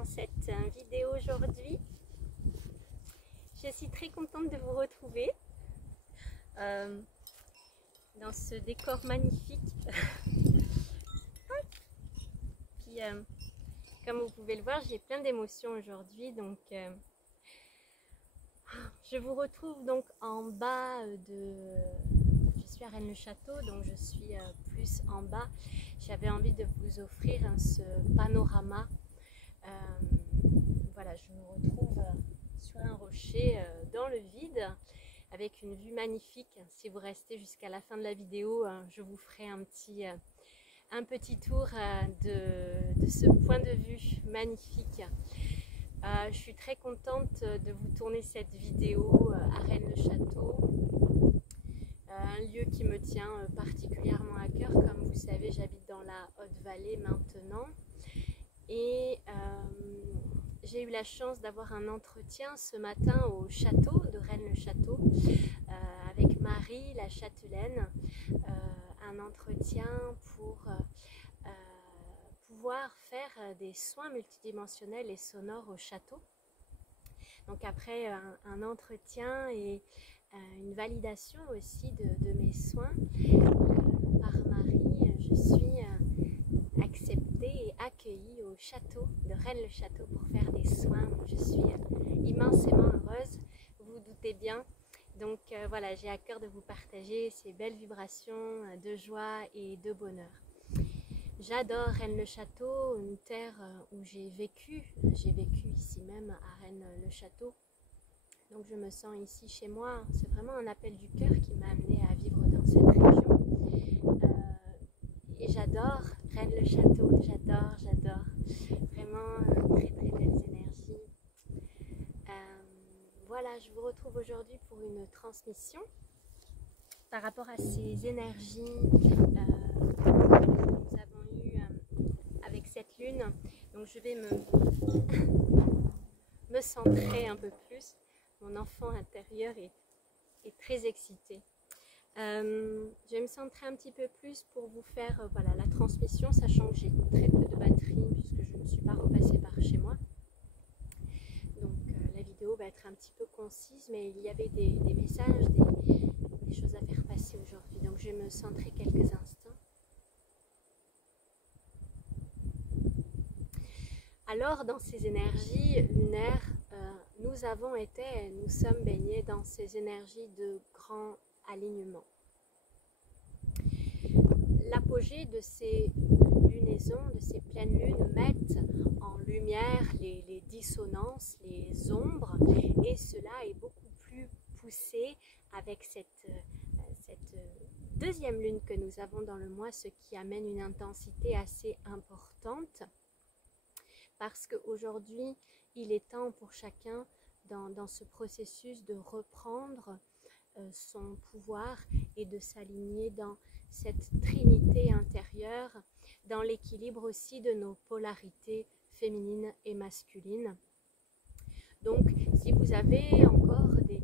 dans cette vidéo aujourd'hui. Je suis très contente de vous retrouver dans ce décor magnifique. Puis, comme vous pouvez le voir, j'ai plein d'émotions aujourd'hui. Donc, je vous retrouve donc en bas de... Je suis à Rennes-le-Château, donc je suis plus en bas. J'avais envie de vous offrir ce panorama. Voilà, je me retrouve sur un rocher dans le vide avec une vue magnifique. Si vous restez jusqu'à la fin de la vidéo, je vous ferai un petit tour de ce point de vue magnifique. Je suis très contente de vous tourner cette vidéo à Rennes-le-Château, un lieu qui me tient particulièrement à cœur. Comme vous savez, j'habite dans la Haute-Vallée maintenant et j'ai eu la chance d'avoir un entretien ce matin au château de Rennes-le-Château avec Marie, la châtelaine, un entretien pour pouvoir faire des soins multidimensionnels et sonores au château. Donc après un entretien et une validation aussi de mes soins par Marie, je suis acceptée et accueillie au château de Rennes-le-Château pour faire des soins. Je suis immensément heureuse, vous vous doutez bien. Donc voilà, j'ai à cœur de vous partager ces belles vibrations de joie et de bonheur. J'adore Rennes-le-Château, une terre où j'ai vécu ici même à Rennes-le-Château. Donc je me sens ici chez moi. C'est vraiment un appel du cœur qui m'a amenée à vivre dans cette région. Et j'adore Rennes-le-Château, j'adore. Vraiment très belles énergies. Voilà, je vous retrouve aujourd'hui pour une transmission par rapport à ces énergies que nous avons eues avec cette lune. Donc je vais me centrer un peu plus. Mon enfant intérieur est très excité. Je vais me centrer un petit peu plus pour vous faire voilà, la transmission, sachant que j'ai très peu de batterie puisque je ne suis pas repassée par chez moi. Donc la vidéo va être un petit peu concise, mais il y avait des messages, des choses à faire passer aujourd'hui. Donc je vais me centrer quelques instants. Alors dans ces énergies lunaires, nous sommes baignés dans ces énergies de grand alignement. L'apogée de ces lunaisons, de ces pleines lunes, mettent en lumière les dissonances, les ombres, et cela est beaucoup plus poussé avec cette deuxième lune que nous avons dans le mois, ce qui amène une intensité assez importante, parce qu'aujourd'hui, il est temps pour chacun dans ce processus de reprendre son pouvoir et de s'aligner dans cette trinité intérieure, dans l'équilibre aussi de nos polarités féminines et masculines. Donc, si vous avez encore des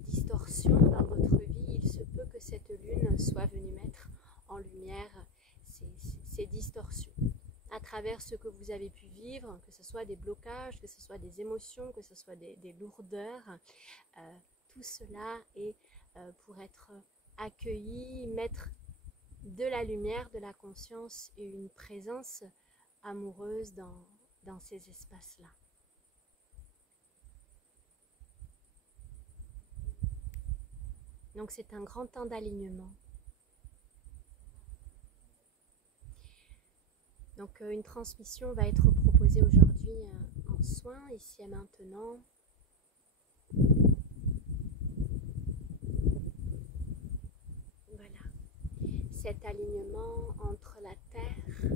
distorsions dans votre vie, il se peut que cette lune soit venue mettre en lumière ces distorsions à travers ce que vous avez pu vivre, que ce soit des blocages, que ce soit des émotions, que ce soit des lourdeurs. Tout cela est pour être accueilli, mettre de la lumière, de la conscience et une présence amoureuse dans ces espaces-là. Donc c'est un grand temps d'alignement. Donc une transmission va être proposée aujourd'hui en soins, ici et maintenant. Voilà, cet alignement entre la terre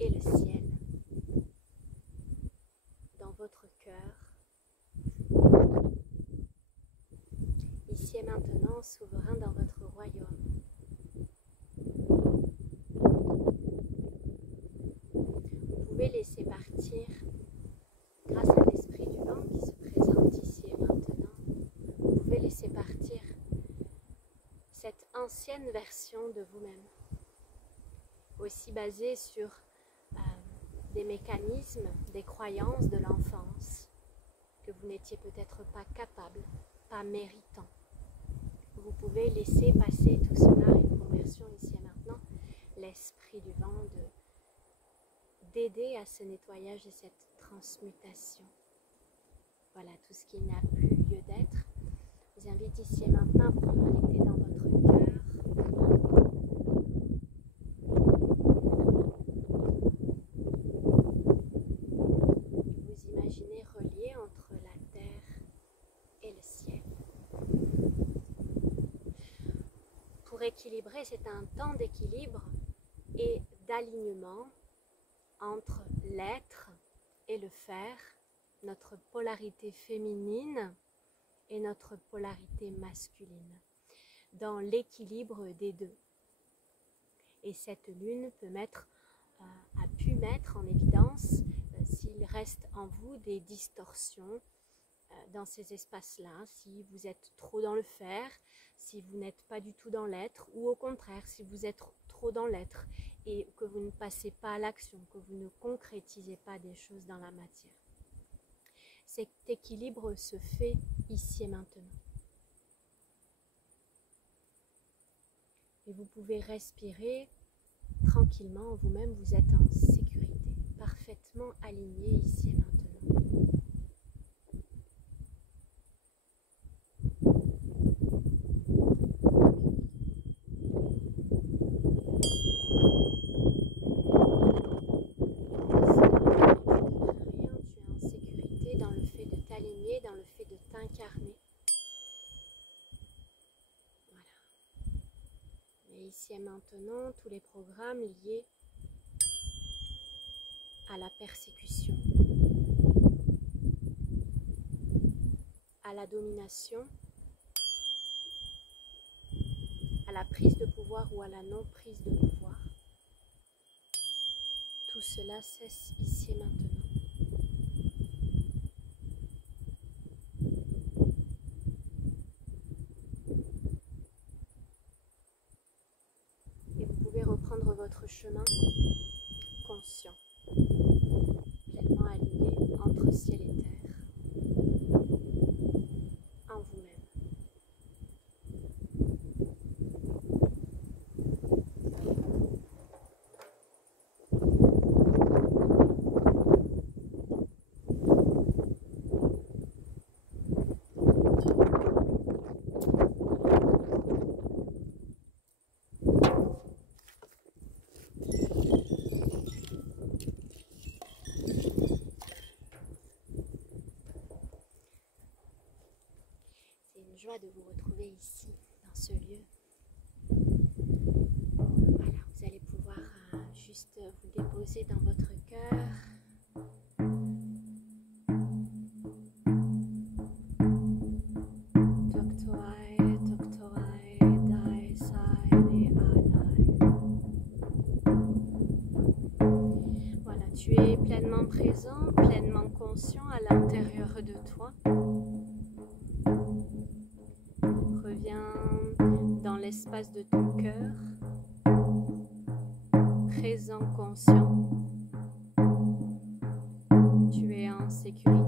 et le ciel, dans votre cœur, ici et maintenant, souverain dans votre royaume. Vous pouvez laisser partir, grâce à l'esprit du vent qui se présente ici et maintenant, vous pouvez laisser partir cette ancienne version de vous-même, aussi basée sur des mécanismes, des croyances de l'enfance que vous n'étiez peut-être pas capable, pas méritant. Vous pouvez laisser passer tout cela et nous remercions ici et maintenant l'esprit du vent d'aider à ce nettoyage et cette transmutation. Voilà tout ce qui n'a plus lieu d'être. Je vous invite ici et maintenant à prendre l'été dans votre cœur. Vous imaginez relié entre la terre et le ciel. Pour équilibrer, c'est un temps d'équilibre et d'alignement entre l'être et le faire, notre polarité féminine et notre polarité masculine, dans l'équilibre des deux. Et cette lune a pu mettre en évidence, s'il reste en vous des distorsions dans ces espaces-là, si vous êtes trop dans le faire, si vous n'êtes pas du tout dans l'être, ou au contraire, si vous êtes trop dans l'être et que vous ne passez pas à l'action, que vous ne concrétisez pas des choses dans la matière. Cet équilibre se fait ici et maintenant. Et vous pouvez respirer tranquillement en vous-même, vous êtes en sécurité, parfaitement aligné ici et maintenant. Dans le fait de t'incarner. Voilà. Et ici et maintenant, tous les programmes liés à la persécution, à la domination, à la prise de pouvoir ou à la non-prise de pouvoir. Tout cela cesse ici et maintenant. Reprendre votre chemin conscient, pleinement aligné entre ciel et terre, en vous-même. Joie de vous retrouver ici, dans ce lieu. Voilà, vous allez pouvoir juste vous déposer dans votre cœur. Toktoai, Toktoai, Dai, Sai, De, Adai. Voilà, tu es pleinement présent, pleinement conscient à l'intérieur de toi. Reviens dans l'espace de ton cœur, présent, conscient. Tu es en sécurité.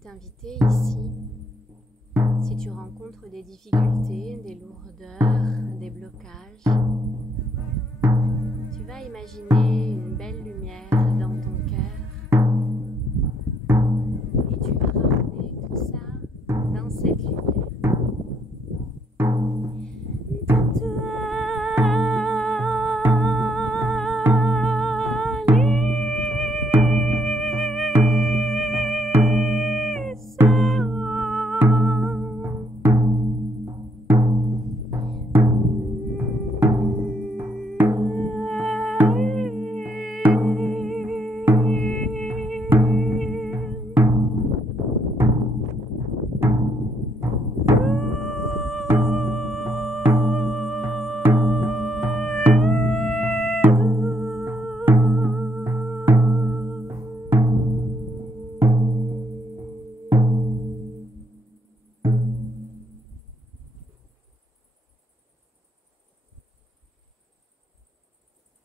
T'inviter ici, si tu rencontres des difficultés, des lourdeurs, des blocages, tu vas imaginer une belle lumière dans ton cœur et tu vas ramener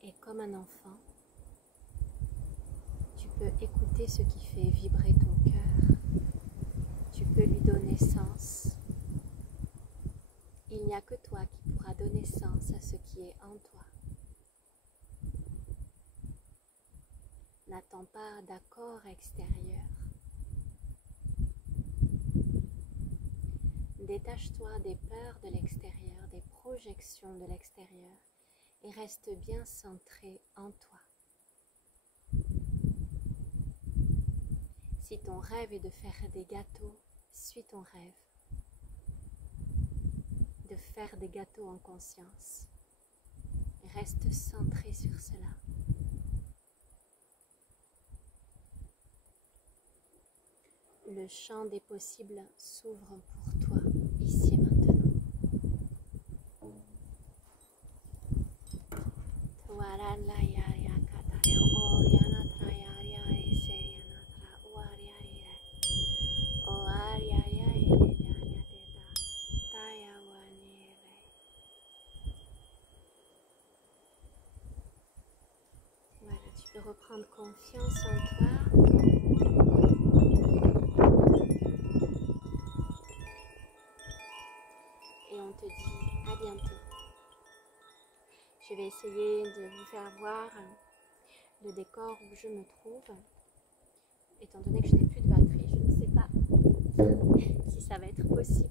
Et comme un enfant, tu peux écouter ce qui fait vibrer ton cœur. Tu peux lui donner sens. Il n'y a que toi qui pourras donner sens à ce qui est en toi. N'attends pas d'accord extérieur. Détache-toi des peurs de l'extérieur, des projections de l'extérieur et reste bien centré en toi. Si ton rêve est de faire des gâteaux, suis ton rêve. De faire des gâteaux en conscience. Reste centré sur cela. Le champ des possibles s'ouvre pour toi, ici et maintenant. Voilà, tu peux reprendre confiance en toi. Et on te dit à bientôt. Je vais essayer de vous faire voir le décor où je me trouve. Étant donné que je n'ai plus de batterie, je ne sais pas si ça va être possible.